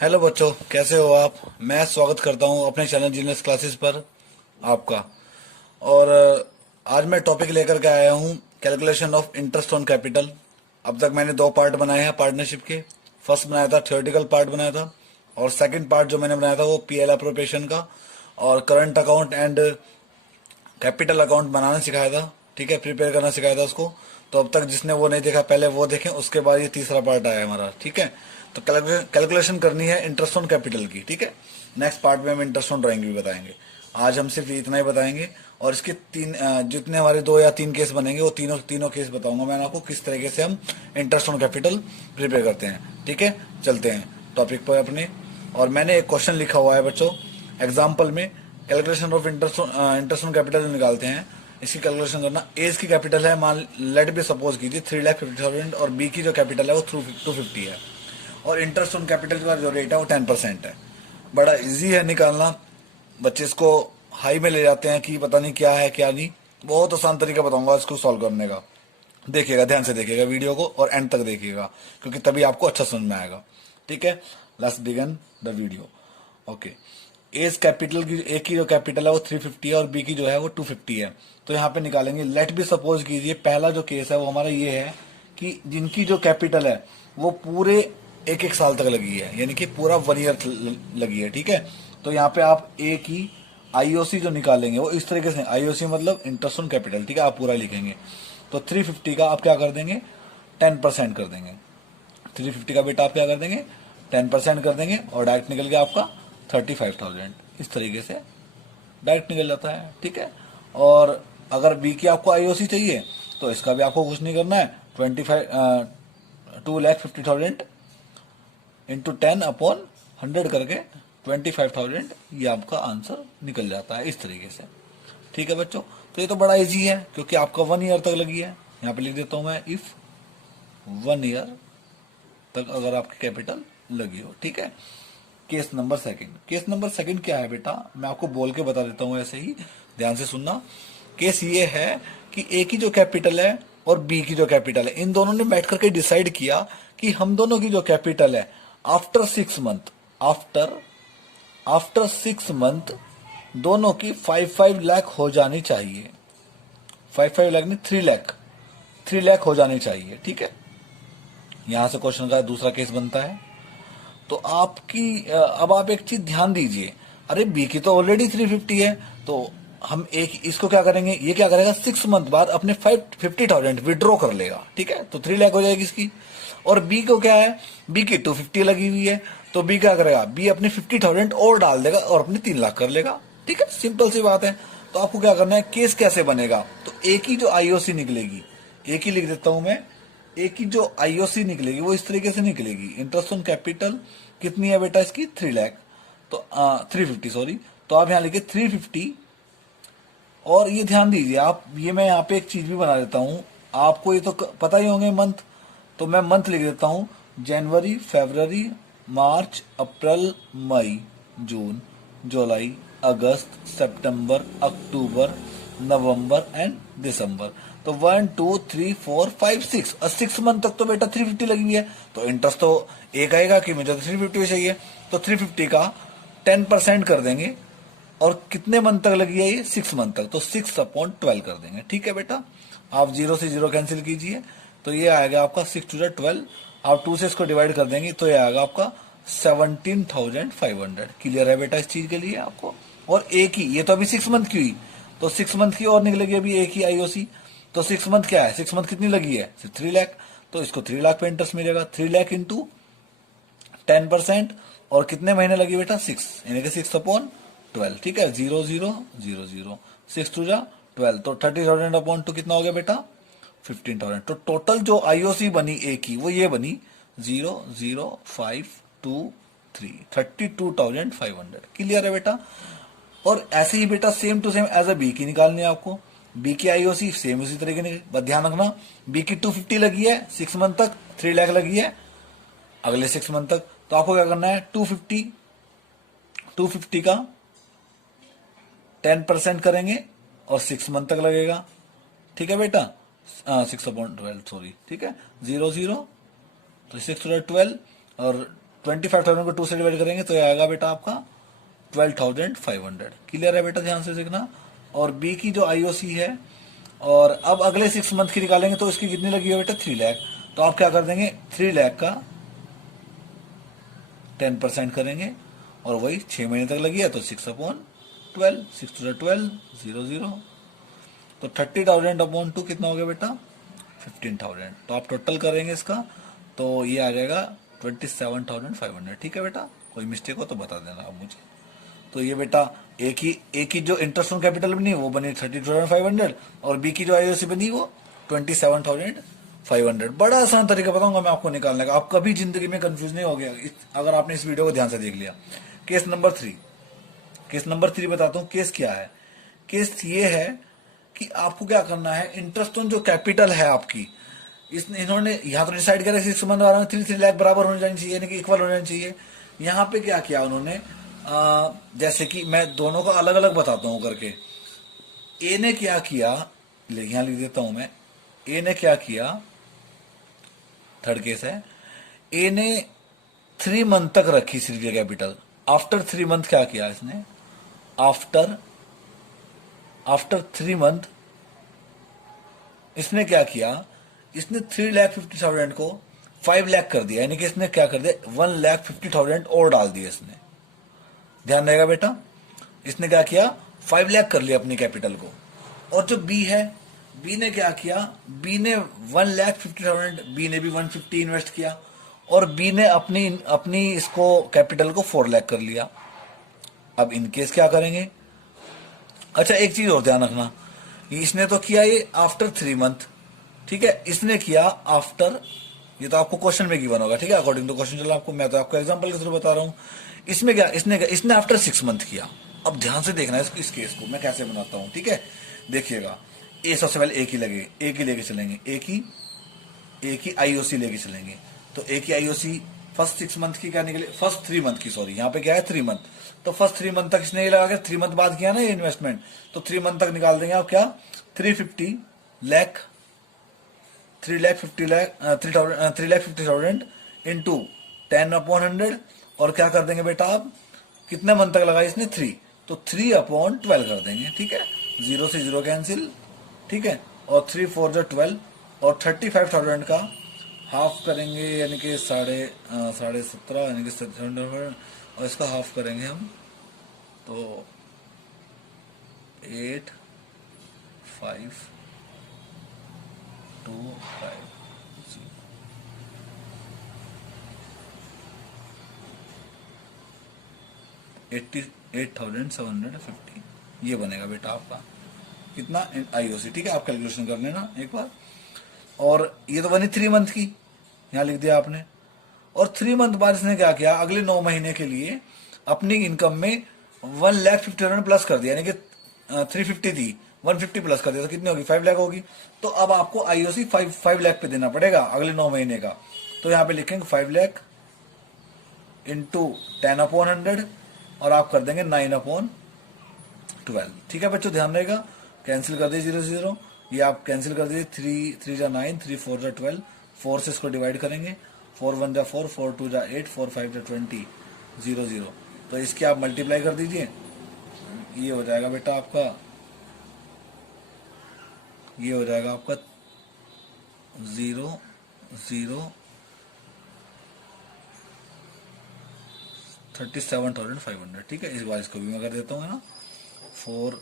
Hello बच्चों, कैसे हो आप। मैं स्वागत करता हूं अपने चैनल जीनियस क्लासेस पर आपका। और आज मैं टॉपिक लेकर के आया हूं calculation of interest on capital. अब तक मैंने दो पार्ट बनाए हैं पार्टनरशिप के। फर्स्ट बनाया था थ्योरेटिकल पार्ट बनाया था, और सेकंड पार्ट जो मैंने बनाया था वो पीएल अप्रोप्रिएशन का और current account and capital account बनाना सिखाया था। ठीक है, प्रिपेयर करना सिखाया था उसको। तो अब तक जिसने वो नहीं देखा पहले वो देखें, उसके बाद ये तीसरा पार्ट आया हमारा। ठीक है, तो कैलकुलेशन करनी है इंटरेस्ट ऑन कैपिटल की। ठीक है, नेक्स्ट पार्ट में हम इंटरेस्ट ऑन ड्राइंग भी बताएंगे। आज हम सिर्फ इतना ही बताएंगे, और इसके जितने हमारे दो या तीन केस बनेंगे वो तीनों तीनों केस बताऊंगा मैं आपको किस तरीके से हम इंटरेस्ट ऑन कैपिटल प्रिपेयर करते हैं। ठीक है, चलते हैं टॉपिक पर अपने। और मैंने एक क्वेश्चन लिखा हुआ है बच्चों एग्जाम्पल में। Calculation of interest on capital निकालते हैं, इसकी कैलकुलेशन करना। एज की कैपिटल है, मान लेट भी सपोज कीजिए 3,50,000, और बी की जो कैपिटल है वो 250 है, और इंटरेस्ट ऑन कैपिटल का जो रेट है वो 10% है। बड़ा इजी है निकालना। बच्चे इसको हाई में ले जाते हैं कि पता नहीं क्या है क्या नहीं। बहुत आसान तरीका बताऊंगा इसको सॉल्व करने का। देखिएगा, ध्यान से देखिएगा वीडियो को और एंड तक देखिएगा, क्योंकि तभी आपको अच्छा समझ में आएगा। ठीक है, let's begin the video. Okay, as capital की, ए की जो कैपिटल है वो 350 है और बी की जो है वो 250 है। तो यहाँ पे निकालेंगे। लेट भी सपोज कीजिए पहला जो केस है वो हमारा ये है कि जिनकी जो कैपिटल है वो पूरे एक एक साल तक लगी है, यानी कि पूरा 1 ईयर लगी है। ठीक है, तो यहाँ पे आप ए की आईओसी जो निकालेंगे वो इस तरीके से, आईओसी मतलब इंटरेस्ट ऑन कैपिटल। ठीक है, आप पूरा लिखेंगे। तो 350 का आप क्या कर देंगे, 10% कर देंगे। 350 का बेटा आप क्या कर देंगे, 10% कर देंगे, और डायरेक्ट निकल गया आपका 35,000। इस तरीके से डायरेक्ट निकल जाता है। ठीक है, और अगर बी की आपको आईओसी चाहिए तो इसका भी आपको कुछ नहीं करना है। 2,50,000 इंटू 10/100 करके 25,000, ये आपका आंसर निकल जाता है इस तरीके से। ठीक है बच्चों, तो ये तो बड़ा इजी है क्योंकि आपका 1 ईयर तक लगी है। यहाँ पे लिख देता हूं मैं, इफ 1 ईयर तक अगर आपकी कैपिटल लगी हो। ठीक है, case number second. Case number second क्या है बेटा, मैं आपको बोल के बता देता हूं, ऐसे ही ध्यान से सुनना। केस ये है कि ए की जो कैपिटल है और बी की जो कैपिटल है, इन दोनों ने बैठ करके डिसाइड किया कि हम दोनों की जो कैपिटल है आफ्टर 6 मंथ, आफ्टर 6 मंथ दोनों की 5-5 लाख हो जानी चाहिए। 5-5 लाख नहीं, 3 लाख, 3 लाख हो जानी चाहिए। ठीक है, यहां से क्वेश्चन का दूसरा केस बनता है। तो आपकी अब आप एक चीज ध्यान दीजिए, अरे बी की तो ऑलरेडी 350 है, तो हम एक इसको क्या करेंगे, ये क्या करेगा 6 मंथ बाद अपने 50,000 विड्रॉ कर लेगा। ठीक है, तो 3 लाख हो जाएगी इसकी। और बी को क्या है, बी की 250 लगी हुई है, तो बी क्या करेगा, बी अपने 50,000 और डाल देगा और अपने 3 लाख कर लेगा। ठीक है, सिंपल सी बात है। तो आपको क्या करना है, केस कैसे बनेगा, तो ए की जो आईओसी निकलेगी, ए की लिख देता हूं मैं, ए की जो आईओसी निकलेगी वो इस तरीके से निकलेगी। इंटरेस्ट ऑन कैपिटल कितनी है बेटा इसकी, 3 लाख, तो 350 सॉरी। तो आप यहां लिखे 350। और ये ध्यान दीजिए आप, ये मैं यहाँ पे एक चीज भी बना देता हूँ, आपको ये तो पता ही होंगे मंथ, तो मैं मंथ लिख देता हूँ, जनवरी, फरवरी, मार्च, अप्रैल, मई, जून, जुलाई, अगस्त, सितंबर, अक्टूबर, नवंबर एंड दिसंबर। तो 1, 2, 3, 4, 5, 6 और 6 मंथ तक तो बेटा 350 लगी हुई है, तो इंटरेस्ट तो एक आएगा कि मुझे तो 350 चाहिए। तो 350 का 10% कर देंगे, और कितने मंथ तक लगी है ये, 6 मंथ तक, तो 6/12 कर देंगे। ठीक है बेटा, आप 0 से 0 कैंसिल कीजिए, तो ये आएगा आपका 6×12। आप 2 से इसको डिवाइड कर देंगे तो ये आएगा आपका 17,500। क्लियर है बेटा इस चीज के लिए आपको। और ए की, ये तो अभी 6 मंथ की हुई, तो 6 मंथ की और निकलेगी अभी ए की आईओसी। तो 6 मंथ क्या है, 6 मंथ कितनी लगी है, 3 लाख, तो इसको 3 लाख पे इंटरेस्ट मिलेगा। 3 लाख इंटू 10%, और कितने महीने लगी बेटा, 6, यानी कि 6/12। ठीक है, 0, 0, 0, 0, 6×2 तो 30,000/2 कितना हो गया बेटा, 15,000। तो टोटल जो आईओसी बनी ए की वो ये बनी 0,0,523, 32,500। क्लियर है बेटा। और ऐसे ही बेटा same to same as A B की निकालनी है आपको। बी की आईओसी सेम उसी तरीके की, बस ध्यान रखना, बी की 250 लगी है 6 मंथ तक, 3 लाख लगी है अगले 6 मंथ तक। तो आपको क्या करना है, 250 का 10% करेंगे और 6 मंथ तक लगेगा। ठीक है बेटा, 6/12 सॉरी। ठीक है, 0, 0, तो 6/12 और 25,000 को 2 से डिवाइड करेंगे तो ये आएगा बेटा आपका 12,500। क्लियर है बेटा, ध्यान से देखना। और बी की जो आईओसी है, और अब अगले 6 मंथ की निकालेंगे तो इसकी कितनी लगी है बेटा 3 लाख। तो आप क्या कर देंगे 3 लाख का 10% करेंगे, और वही 6 महीने तक लगी है तो 6/12, 6 to the 12, 0 तो 30,000/2 कितना हो गया बेटा 15,000। तो आप टोटल करेंगे इसका तो ये आ जाएगा 27,500। ठीक है बेटा, कोई मिस्टेक हो तो बता देना आप मुझे। तो ये बेटा एक ही जो इंटरेस्ट ऑन कैपिटल बनी वो बनी 30,500, और बी की जो आईओसी बनी वो 27,500। बड़ा आसान तरीका बताऊंगा मैं आपको निकालने का, आप कभी जिंदगी में कंफ्यूज नहीं हो गया अगर आपने इस वीडियो को ध्यान से देख लिया। केस नंबर 3 बताता हूँ। केस क्या है, केस ये है कि आपको क्या करना है, इंटरेस्ट ऑन जो कैपिटल है आपकी, इन्होंने यहाँ तो डिसाइड करा 6 मंथ वाला 3 लाख बराबर होने जानी चाहिए, यानी कि इक्वल होना चाहिए। यहाँ पे क्या किया उन्होंने, जैसे कि मैं दोनों को अलग अलग बताता हूँ करके। ए ने क्या किया, यहाँ लिख देता हूं मैं, ए ने क्या किया, थर्ड केस है, ए ने 3 मंथ तक रखी सिर्फ ये कैपिटल। आफ्टर 3 मंथ क्या किया इसने, आफ्टर 3 मंथ इसने क्या किया, इसने 3,50,000 को 5 लाख कर दिया, यानी कि इसने क्या कर दिया 1,50,000 और डाल दिया इसने। ध्यान रहेगा बेटा, इसने क्या किया 5 लाख कर लिया अपनी कैपिटल को। और जो बी है, बी ने क्या किया, बी ने 1,50,000, बी ने भी 150 इन्वेस्ट किया, और बी ने अपनी इसको कैपिटल को 4 लाख कर लिया। अब इन केस क्या करेंगे, अच्छा एक चीज और ध्यान रखना, इसने तो किया ये आफ्टर 3 मंथ, ठीक है, इसने किया आफ्टर, ये तो आपको क्वेश्चन में गिवन होगा, ठीक है, अकॉर्डिंग टू क्वेश्चन। चलो आपको, मैं तो आपको एग्जांपल के थ्रू बता रहा हूं। इसमें क्या, इसने आफ्टर 6 मंथ किया। अब ध्यान से देखना है इस केस को मैं कैसे बनाता हूं, ठीक है, देखिएगा। ए सबसे पहले एक ही लेके चलेंगे, एक ही आईओसी लेके चलेंगे। तो एक ही आईओसी फर्स्ट 6 मंथ की क्या निकले, फर्स्ट 3 मंथ की, सॉरी यहाँ पे क्या है 3 मंथ, तो फर्स्ट 3 मंथ तक इसने ये लगा के 3 मंथ बाद किया ना ये इन्वेस्टमेंट, तो 3 मंथ तक निकाल देंगे आप क्या 350 लाख, 3,50,000 इंटू 10/100, और क्या कर देंगे बेटा आप, कितने मंथ तक लगाई इसने 3, तो 3/12 कर देंगे, ठीक है, 0 से 0 कैंसिल, ठीक है, और 3 4 जो 12, और 35,000 का हाफ करेंगे, यानी कि 17.5 यानी कि 700, और इसका हाफ करेंगे हम तो 8 5 2 5 88,750 ये बनेगा बेटा आपका कितना आईओसी, ठीक है, आप कैलकुलेशन कर लेना एक बार। और ये तो बनी 3 मंथ की, यहाँ लिख दिया आपने, और 3 मंथ बाद इसने क्या किया, अगले 9 महीने के लिए अपनी इनकम में 1,50,000 प्लस कर दिया, यानी कि 350 थी 150 प्लस कर दिया, तो कितनी होगी 5 लाख होगी। तो अब आपको आईओसी 5 लाख पे देना पड़ेगा अगले 9 महीने का। तो यहाँ पे लिखेंगे 5 लाख इंटू 10/100, और आप कर देंगे 9/12। ठीक है बच्चों, ध्यान रहेगा, कैंसिल कर दीजिए 0 0, ये आप कैंसिल कर दीजिए, 3 3 जा 9, 3 4 जा 12, 4 से इसको डिवाइड करेंगे, 4 1 जा 4, 4 2 जा 8, 4 5 जा 20, 0 0, तो इसके आप मल्टीप्लाई कर दीजिए, ये हो जाएगा बेटा आपका, ये हो जाएगा आपका 0 0 37,500। ठीक है, इस बार इसको भी मैं कर देता हूँ ना, 4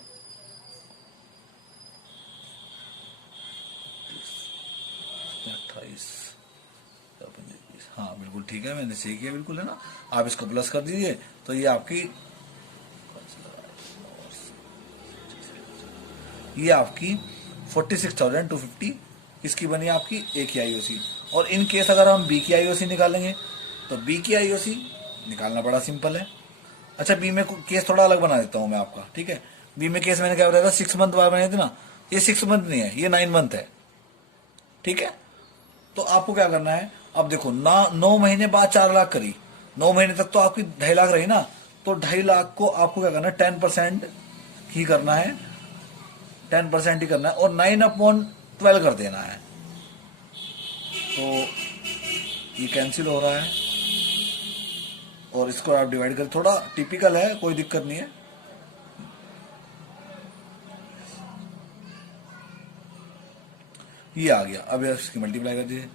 28, हाँ बिल्कुल ठीक है, मैंने सही किया बिल्कुल, है ना। आप इसको प्लस कर दीजिए, तो ये आपकी 46,250 इसकी बनी आपकी ए की आईओसी। और इन केस अगर हम बी की आईओसी निकालेंगे तो बी की आईओसी निकालना बड़ा सिंपल है। अच्छा, बी में केस थोड़ा अलग बना देता हूं मैं आपका, ठीक है। बी में केस मैंने क्या बताया था, 6 मंथ बाद बनाए थे ना, ये 6 मंथ नहीं है, ये 9 मंथ है, ठीक है। तो आपको क्या करना है, अब देखो ना, 9 महीने बाद 4 लाख करी, 9 महीने तक तो आपकी 2.5 लाख रही ना, तो 2.5 लाख को आपको क्या करना है, 10% ही करना है, 10% ही करना है, और 9/12 कर देना है। तो ये कैंसिल हो रहा है, और इसको आप डिवाइड करें, थोड़ा टिपिकल है, कोई दिक्कत नहीं है। ये आ गया, अब इसकी मल्टीप्लाई कर दीजिए,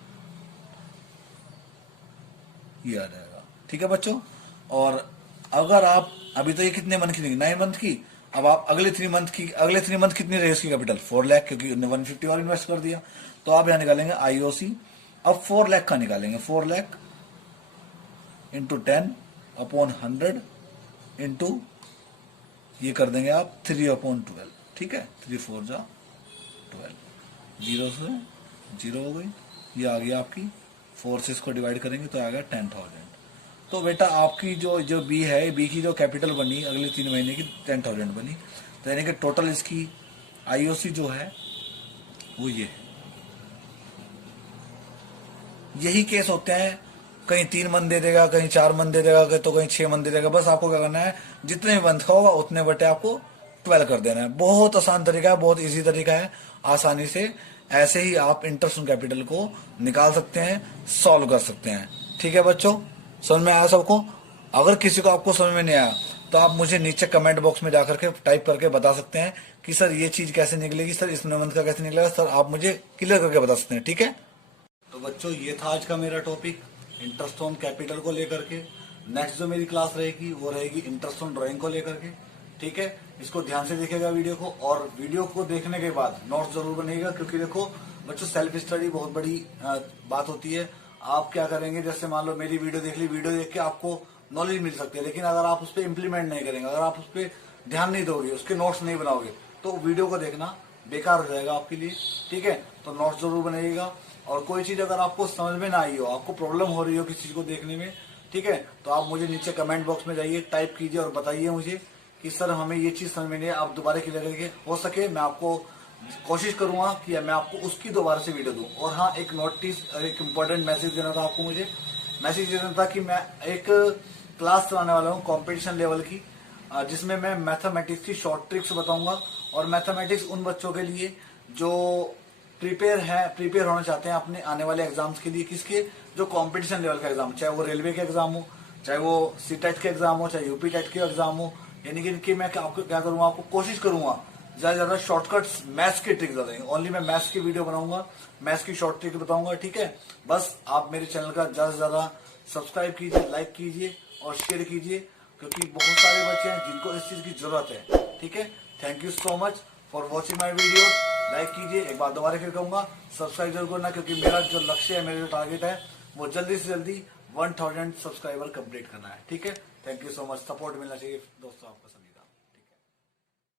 ये आ जाएगा। ठीक है बच्चों। और अगर आप अभी तो ये कितने मंथ की थी, 9 मंथ की, अब आप अगले 3 मंथ कितनी रही उसकी कैपिटल, 4 लाख, क्योंकि उन्होंने 150 और इन्वेस्ट कर दिया। तो आप यहाँ निकालेंगे आईओसी, अब 4 लाख का निकालेंगे, 4 लाख इंटू 10/100 इंटू ये कर देंगे आप 3/12। ठीक है, 3 4 जा 12, 0 से 0 हो गई, ये आ गया आपकी। 4 से इसको डिवाइड करेंगे तो आ गया 10,000। तो बेटा आपकी जो जो बी है, बी की जो कैपिटल बनी अगले 3 महीने की 10,000 बनी। तो यानी कि टोटल इसकी आईओसी जो है वो ये है। यही केस होते हैं, कहीं 3 मंथ दे देगा, कहीं 4 मंथ दे देगा, तो कहीं 6 मंथ दे देगा। बस आपको क्या करना है, जितने मंथ का होगा उतने बटे आपको 12 कर देना है। बहुत आसान तरीका है, बहुत इजी तरीका है, आसानी से ऐसे ही आप इंटरेस्ट ऑन कैपिटल को निकाल सकते हैं, सॉल्व कर सकते हैं। ठीक है बच्चों, समझ में आया सबको? अगर किसी को आपको समझ में नहीं आया तो आप मुझे नीचे कमेंट बॉक्स में जाकर के टाइप करके बता सकते हैं कि सर ये चीज कैसे निकलेगी, सर इस मंथ का कैसे निकलेगा, सर आप मुझे क्लियर करके बता सकते हैं। ठीक है, तो बच्चों ये था आज का मेरा टॉपिक इंटरेस्ट ऑन कैपिटल को लेकर के। नेक्स्ट जो मेरी क्लास रहेगी वो रहेगी इंटरेस्ट ऑन ड्राइंग को लेकर के। ठीक है, इसको ध्यान से देखिएगा वीडियो को, और वीडियो को देखने के बाद नोट्स जरूर बनेगा, क्योंकि देखो बच्चों सेल्फ स्टडी बहुत बड़ी बात होती है। आप क्या करेंगे, जैसे मान लो मेरी वीडियो देख ली, वीडियो देख के आपको नॉलेज मिल सकती है, लेकिन अगर आप उस पर इम्प्लीमेंट नहीं करेंगे, अगर आप उस पर ध्यान नहीं दोगे, उसके नोट्स नहीं बनाओगे, तो वीडियो को देखना बेकार हो जाएगा आपके लिए। ठीक है, तो नोट्स जरूर बनाइएगा। और कोई चीज अगर आपको समझ में ना आई हो, आपको प्रॉब्लम हो रही हो किसी चीज को देखने में, ठीक है, तो आप मुझे नीचे कमेंट बॉक्स में जाइए, टाइप कीजिए और बताइए मुझे कि सर हमें ये चीज समझ में नहीं है, आप दोबारा क्लियर करके, हो सके मैं आपको कोशिश करूंगा कि मैं आपको उसकी दोबारा से वीडियो दूं। और हाँ, एक नोटिस, एक इम्पोर्टेंट मैसेज देना था आपको, मुझे मैसेज देना था कि मैं एक क्लास चलाने वाला हूँ कॉम्पिटिशन लेवल की, जिसमें मैं मैथमेटिक्स की शॉर्ट ट्रिक्स बताऊंगा। और मैथमेटिक्स उन बच्चों के लिए जो प्रिपेयर होना चाहते हैं अपने आने वाले एग्जाम्स के लिए, किसके, जो कंपटीशन लेवल का एग्जाम, चाहे वो रेलवे के एग्जाम हो, चाहे वो सीटेट के एग्जाम हो, चाहे यूपी टेट के एग्जाम हो। यानी कि मैं आपको क्या करूंगा, आपको कोशिश करूंगा ज्यादा ज्यादा शॉर्टकट्स मैथ्स के ट्रिक्स बताएंगे, ओनली मैं मैथ्स की वीडियो बनाऊंगा, मैथ्स की शॉर्ट ट्रिक बताऊंगा। ठीक है, बस आप मेरे चैनल का ज्यादा से ज्यादा सब्सक्राइब कीजिए, लाइक कीजिए और शेयर कीजिए, क्योंकि बहुत सारे बच्चे हैं जिनको इस चीज की जरूरत है। ठीक है, thank you so much for watching my video. Like कीजिए, एक बार दोबारा फिर कहूंगा, सब्सक्राइब जरूर करना, क्योंकि मेरा जो लक्ष्य है, मेरा जो टारगेट है, वो जल्दी से जल्दी 1000 सब्सक्राइबर कंप्लीट करना है। ठीक है, thank you so much, support मिलना चाहिए दोस्तों आपका सभी।